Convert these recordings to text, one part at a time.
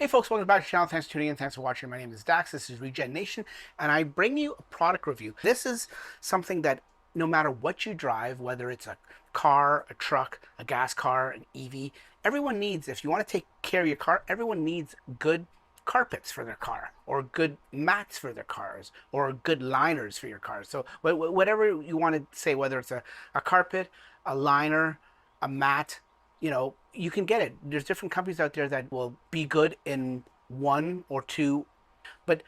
Hey folks, welcome back to the channel. Thanks for tuning in. Thanks for watching. My name is Dax. This is Regen Nation, and I bring you a product review. This is something that no matter what you drive, whether it's a car, a truck, a gas car, an EV, everyone needs, if you want to take care of your car, everyone needs good carpets for their car, or good mats for their cars, or good liners for your cars. So whatever you want to say, whether it's a carpet, a liner, a mat, you can get it. There's different companies out there that will be good in one or two, but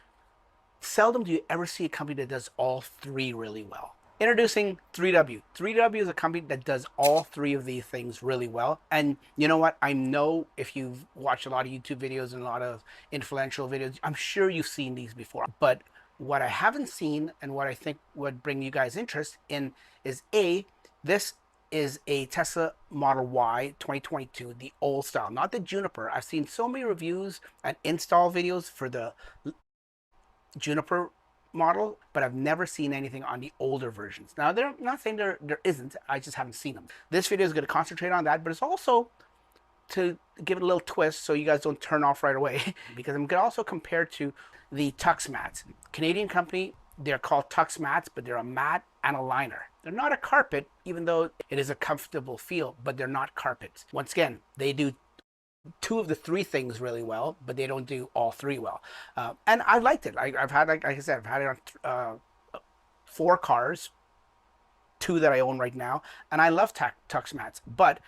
seldom do you ever see a company that does all three really well. Introducing 3W. 3W is a company that does all three of these things really well. And you know what? I know if you've watched a lot of YouTube videos and a lot of influential videos, I'm sure you've seen these before. But what I haven't seen and what I think would bring you guys interest in is this is a Tesla Model Y 2022, the old style, not the Juniper. I've seen so many reviews and install videos for the Juniper model, but I've never seen anything on the older versions. Now, they're not saying there isn't, I just haven't seen them. This video is going to concentrate on that, but it's also to give it a little twist so you guys don't turn off right away, because I'm going to also compare to the TuxMats. Canadian company, they're called TuxMats, but they're a mat and a liner. They're not a carpet, even though it is a comfortable feel, but they're not carpets. Once again, they do two of the three things really well, but they don't do all three well. And I liked it. I've had, like I said, I've had it on 4 cars, 2 that I own right now, and I love TuxMats. But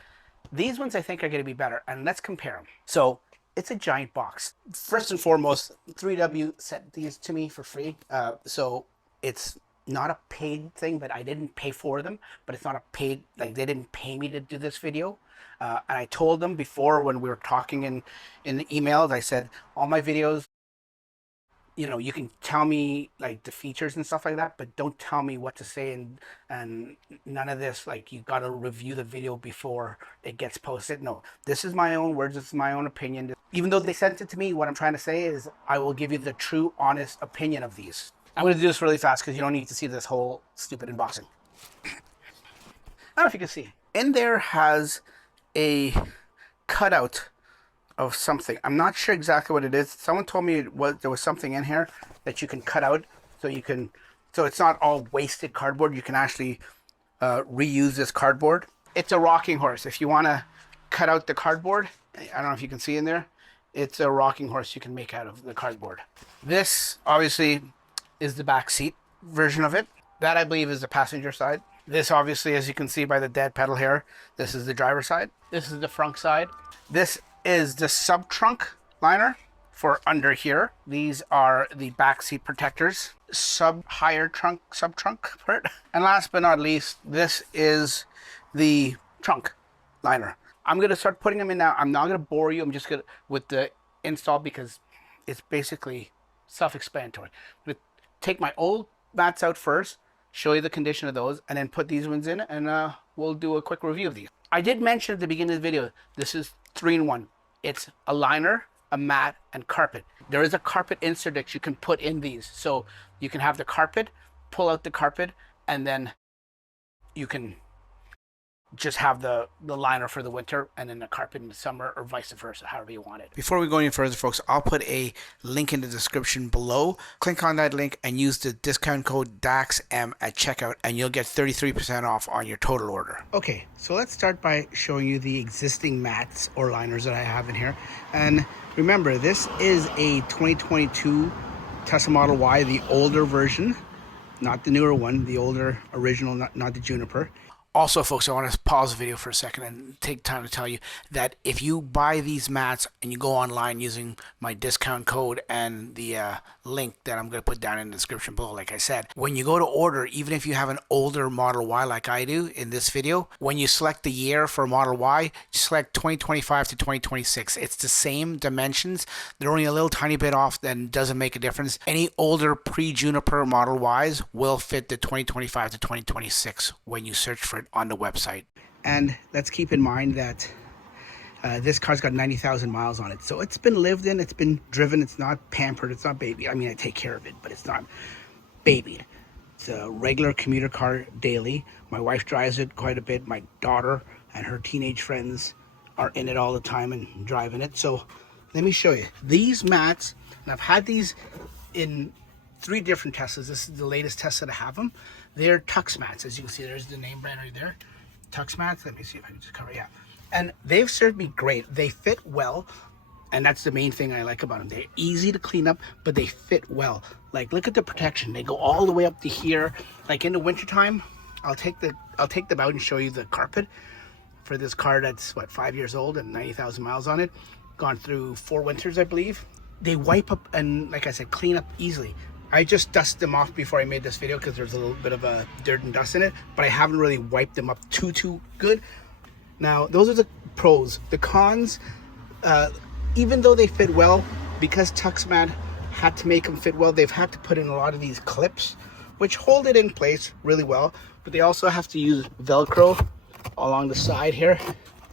these ones I think are going to be better, and let's compare them. So it's a giant box. First and foremost, 3W sent these to me for free, so it's not a paid thing, but I didn't pay for them. But it's not a paid, like they didn't pay me to do this video. And I told them before when we were talking in the emails, I said, all my videos, you can tell me like the features and stuff like that, but don't tell me what to say, and none of this, like you got to review the video before it gets posted. No, this is my own words. This is my own opinion. Even though they sent it to me, what I'm trying to say is I will give you the true, honest opinion of these. I'm going to do this really fast because you don't need to see this whole stupid unboxing. I don't know if you can see. In there has a cutout of something. I'm not sure exactly what it is. Someone told me there was something in here that you can cut out, so it's not all wasted cardboard. You can actually reuse this cardboard. It's a rocking horse. If you want to cut out the cardboard, I don't know if you can see in there, it's a rocking horse you can make out of the cardboard. This obviously is the back seat version of it. That I believe is the passenger side. This obviously, as you can see by the dead pedal here, this is the driver's side. This is the Frunk side. This is the sub trunk liner for under here. These are the back seat protectors, sub trunk part. And last but not least, this is the trunk liner. I'm gonna start putting them in now. I'm not gonna bore you. I'm just gonna with the install because it's basically self-explanatory. I'm gonna take my old mats out first, show you the condition of those, and then put these ones in, and we'll do a quick review of these. I did mention at the beginning of the video, this is 3-in-1. It's a liner, a mat, and carpet. There is a carpet insert that you can put in these. So you can have the carpet, pull out the carpet, and then you can just have the liner for the winter and then the carpet in the summer, or vice versa, however you want it. Before we go any further, folks, I'll put a link in the description below. Click on that link and use the discount code DaxM at checkout, and you'll get 33% off on your total order. Okay, so let's start by showing you the existing mats or liners that I have in here. And remember, this is a 2022 Tesla Model Y, the older version, not the newer one, the older original, not the Juniper. Also, folks, I want to pause the video for a second and take time to tell you that if you buy these mats and you go online using my discount code and the link that I'm going to put down in the description below, like I said, when you go to order, even if you have an older Model Y like I do in this video, when you select the year for Model Y, select 2025 to 2026. It's the same dimensions. They're only a little tiny bit off, then doesn't make a difference. Any older pre-Juniper Model Ys will fit the 2025 to 2026 when you search for it on the website. And let's keep in mind that this car's got 90,000 miles on it, so it's been lived in, it's been driven, it's not pampered, it's not baby. I mean, I take care of it, but it's not babied. It's a regular commuter car daily. My wife drives it quite a bit. My daughter and her teenage friends are in it all the time and driving it. So let me show you. These mats, and I've had these in 3 different Teslas. This is the latest Tesla to have them. They're TuxMats. As you can see, there's the name brand right there. TuxMats. Let me see if I can just cover it. Yeah. And they've served me great. They fit well. And that's the main thing I like about them. They're easy to clean up, but they fit well. Like, look at the protection. They go all the way up to here. Like in the wintertime, I'll take them out and show you the carpet for this car that's, what, 5 years old and 90,000 miles on it. Gone through 4 winters, I believe. They wipe up and, like I said, clean up easily. I just dusted them off before I made this video because there's a little bit of dirt and dust in it, but I haven't really wiped them up too good. Now, those are the pros. The cons, even though they fit well, because TuxMat had to make them fit well, they've had to put in a lot of these clips, which hold it in place really well, but they also have to use Velcro along the side here.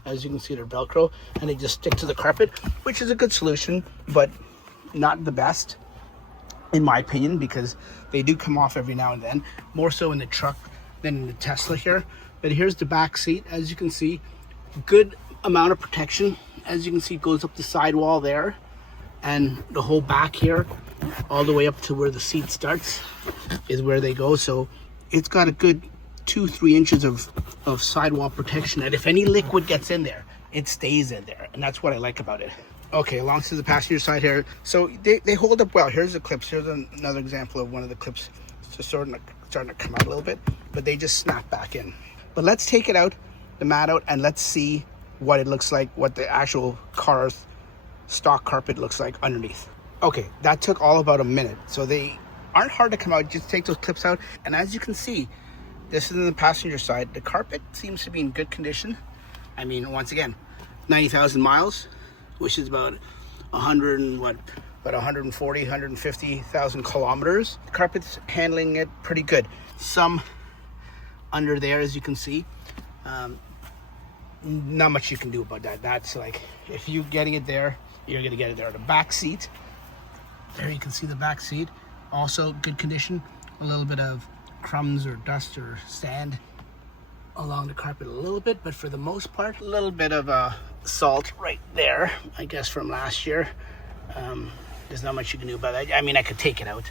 As you can see, they're Velcro, and they just stick to the carpet, which is a good solution, but not the best, in my opinion, because they do come off every now and then, more so in the truck than in the Tesla here. But here's the back seat. As you can see, good amount of protection. As you can see, it goes up the sidewall there, and the whole back here, all the way up to where the seat starts, is where they go. So it's got a good 2-3 inches of sidewall protection, that if any liquid gets in there, it stays in there, and that's what I like about it. Okay, along to the passenger side here. So they hold up well. Here's the clips. Here's another example of one of the clips. It's just starting to come out a little bit, but they just snap back in. But let's take it out, the mat out, and let's see what it looks like, what the actual car's stock carpet looks like underneath. Okay, that took all about a minute. So they aren't hard to come out. Just take those clips out, and as you can see, this is on the passenger side. The carpet seems to be in good condition. I mean, once again, 90,000 miles, which is about 140, 150,000 kilometers. The carpet's handling it pretty good. Some under there, as you can see. Not much you can do about that. That's like, if you're getting it there, you're gonna get it there. The back seat, there you can see the back seat. Also good condition. A little bit of crumbs or dust or sand along the carpet a little bit, but for the most part, a little bit of salt right there, I guess from last year. There's not much you can do about that. I mean, I could take it out.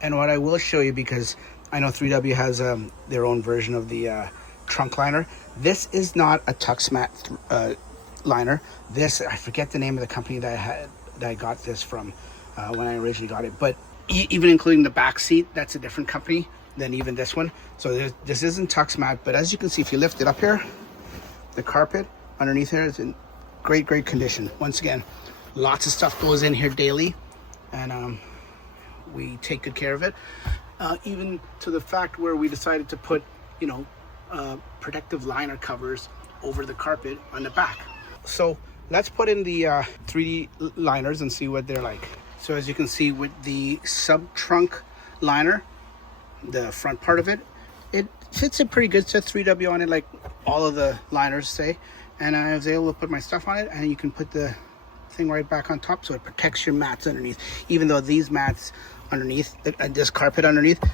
And what I will show you, because I know 3W has their own version of the trunk liner. This is not a TuxMat liner. This, I forget the name of the company that I got this from when I originally got it, but even including the back seat, that's a different company than even this one. So this isn't TuxMat, but as you can see, if you lift it up here, the carpet underneath here is in great condition. Once again, lots of stuff goes in here daily, and we take good care of it, even to the fact where we decided to put, you know, protective liner covers over the carpet on the back. So let's put in the 3D liners and see what they're like. So as you can see, with the sub trunk liner, the front part of it, it fits it pretty good. It says 3W on it, like all of the liners say, and I was able to put my stuff on it, and you can put the thing right back on top, so it protects your mats underneath. Even though these mats underneath, this carpet underneath,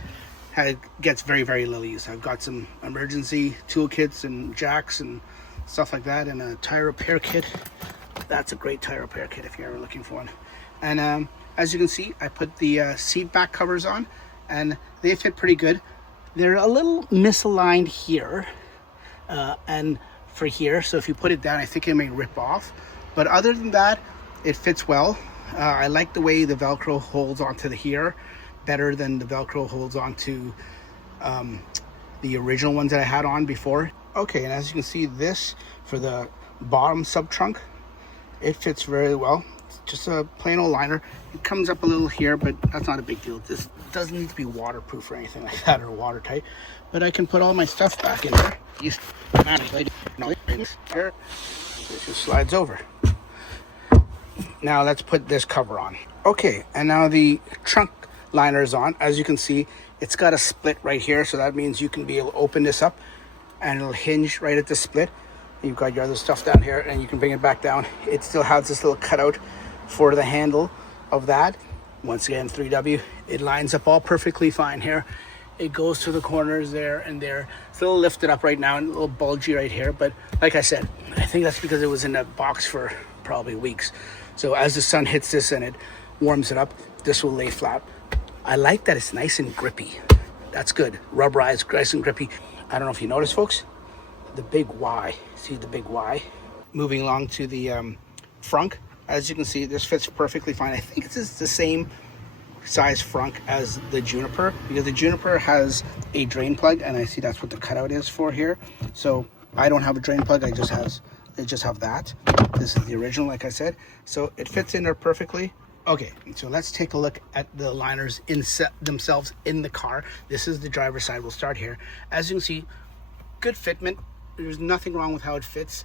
gets very little use. I've got some emergency toolkits and jacks and stuff like that, and a tire repair kit. That's a great tire repair kit if you're ever looking for one. And as you can see, I put the seat back covers on, and they fit pretty good. They're a little misaligned here and for here, so if you put it down, I think it may rip off. But other than that, it fits well. I like the way the Velcro holds onto the here better than the Velcro holds onto the original ones that I had on before. Okay, and as you can see, this for the bottom sub trunk, it fits very well. It's just a plain old liner. It comes up a little here, but that's not a big deal. This doesn't need to be waterproof or anything like that, or watertight. But I can put all my stuff back in there. It just slides over. Now let's put this cover on. Okay, and now the trunk liner is on. As you can see, it's got a split right here, so that means you can be able to open this up and it'll hinge right at the split. You've got your other stuff down here, and you can bring it back down. It still has this little cutout for the handle of that. Once again, 3W, it lines up all perfectly fine here. It goes to the corners there and there. It's a little lifted up right now and a little bulgy right here, but like I said, I think that's because it was in a box for probably weeks. So as the sun hits this and it warms it up, this will lay flat. I like that it's nice and grippy. That's good. Rubberized, nice and grippy. I don't know if you notice, folks, the big Y. See the big Y? Moving along to the Frunk. As you can see, this fits perfectly fine. I think it's the same size Frunk as the Juniper, because the Juniper has a drain plug, and I see that's what the cutout is for here. So I don't have a drain plug. I just have that. This is the original, like I said. So it fits in there perfectly. Okay, so let's take a look at the liners themselves in the car. This is the driver's side. We'll start here. As you can see, good fitment. There's nothing wrong with how it fits.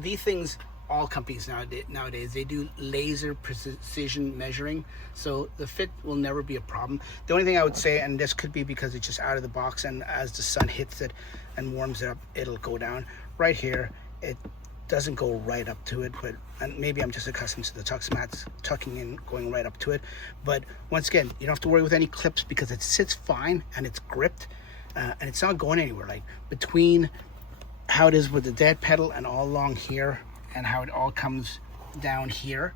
These things, all companies nowadays, they do laser precision measuring, so the fit will never be a problem. The only thing I would say, and this could be because it's just out of the box, and as the sun hits it and warms it up, it'll go down. Right here, it doesn't go right up to it, and maybe I'm just accustomed to the TuxMats tucking in, going right up to it. But once again, you don't have to worry with any clips because it sits fine and it's gripped, and it's not going anywhere. Like between how it is with the dead pedal and all along here, and how it all comes down here,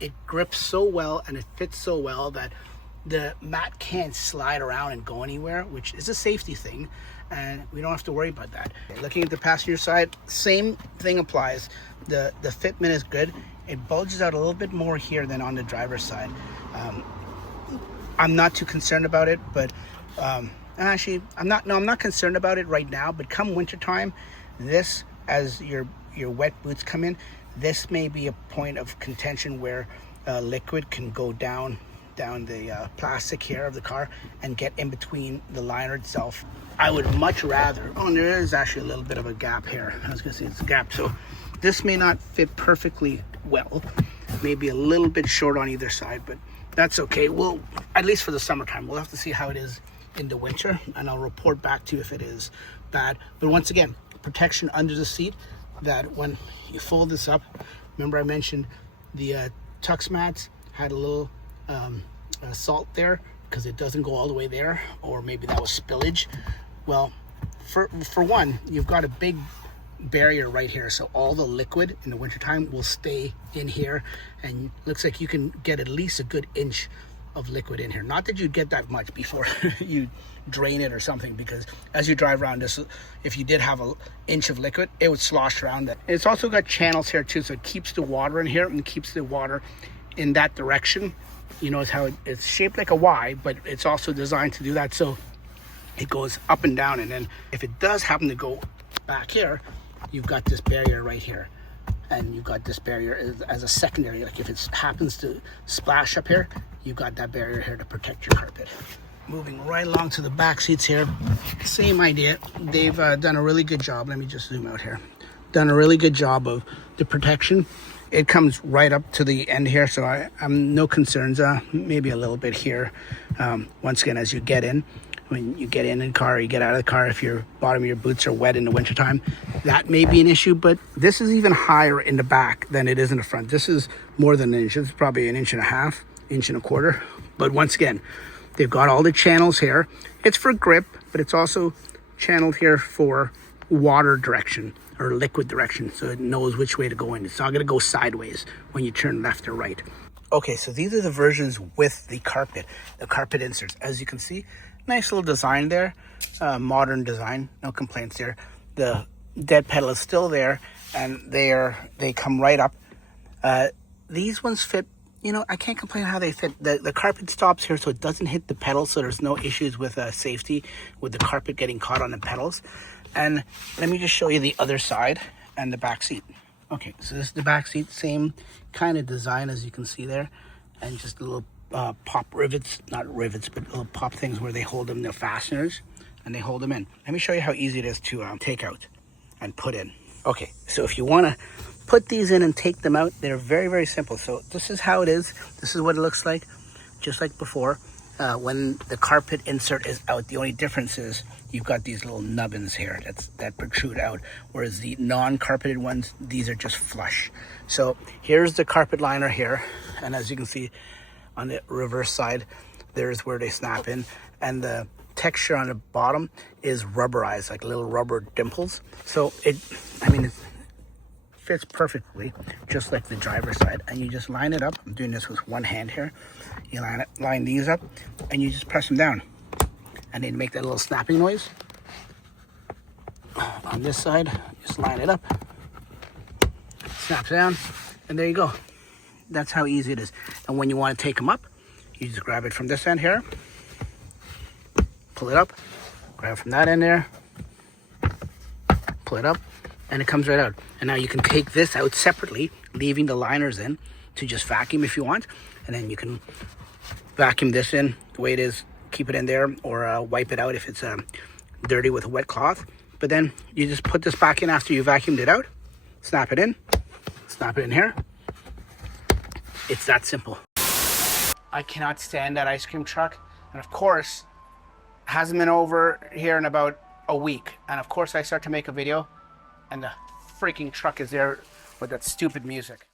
it grips so well and it fits so well that the mat can't slide around and go anywhere, which is a safety thing, and we don't have to worry about that. Looking at the passenger side, same thing applies. The fitment is good. It bulges out a little bit more here than on the driver's side. I'm not too concerned about it, but actually I'm not concerned about it right now, but come wintertime, this, as your wet boots come in, this may be a point of contention where liquid can go down the plastic here of the car and get in between the liner itself. I would much rather, oh, there is actually a little bit of a gap here. I was gonna say it's a gap, so this may not fit perfectly well, maybe a little bit short on either side, but that's okay. Well, at least for the summertime, we'll have to see how it is in the winter, and I'll report back to you if it is bad. But once again, protection under the seat, that when you fold this up, remember I mentioned the TuxMats had a little salt there because it doesn't go all the way there, or maybe that was spillage. Well, for one, you've got a big barrier right here, so all the liquid in the wintertime will stay in here, and looks like you can get at least a good inch of liquid in here. Not that you'd get that much before you drain it or something, because as you drive around this, if you did have an inch of liquid, it would slosh around it. It's also got channels here too, so it keeps the water in here and keeps the water in that direction. You notice how it's shaped like a Y, but it's also designed to do that, so it goes up and down. And then if it does happen to go back here, you've got this barrier right here, and you've got this barrier as a secondary. Like if it happens to splash up here, you've got that barrier here to protect your carpet. Moving right along to the back seats here, same idea. They've done a really good job. Let me just zoom out here. Done a really good job of the protection. It comes right up to the end here, so I'm no concerns. Maybe a little bit here. Once again, as you get in, when you get in the car, you get out of the car, if your bottom of your boots are wet in the wintertime, that may be an issue, but this is even higher in the back than it is in the front. This is more than an inch. It's probably an inch and a half, inch and a quarter. But once again, they've got all the channels here. It's for grip, but it's also channeled here for water direction or liquid direction, so it knows which way to go in. It's not going to go sideways when you turn left or right. Okay, so these are the versions with the carpet inserts. As you can see, nice little design there, modern design, no complaints there. The dead pedal is still there, and they come right up. These ones fit, you know, I can't complain how they fit. The carpet stops here so it doesn't hit the pedal, so there's no issues with safety with the carpet getting caught on the pedals. And let me just show you the other side and the back seat. Okay, so this is the back seat, same kind of design as you can see there, and just little pop rivets, not rivets, but little pop things where they hold them, they're fasteners, and they hold them in. Let me show you how easy it is to take out and put in. Okay, so if you want to put these in and take them out, they're very, very simple. So this is how it is. This is what it looks like, just like before. When the carpet insert is out, the only difference is you've got these little nubbins here that protrude out, whereas the non-carpeted ones, these are just flush. So here's the carpet liner here, and as you can see on the reverse side, there's where they snap in, and the texture on the bottom is rubberized, like little rubber dimples. So it fits fits perfectly, just like the driver's side. And you just line it up. I'm doing this with one hand here. You line these up, and you just press them down. And then make that little snapping noise. On this side, just line it up. Snaps down, and there you go. That's how easy it is. And when you want to take them up, you just grab it from this end here. Pull it up. Grab it from that end there. Pull it up, and it comes right out. And now you can take this out separately, leaving the liners in to just vacuum if you want. And then you can vacuum this in the way it is, keep it in there, or wipe it out if it's dirty with a wet cloth. But then you just put this back in after you vacuumed it out, snap it in here. It's that simple. I cannot stand that ice cream truck. And of course, hasn't been over here in about a week. And of course I start to make a video and the freaking truck is there with that stupid music.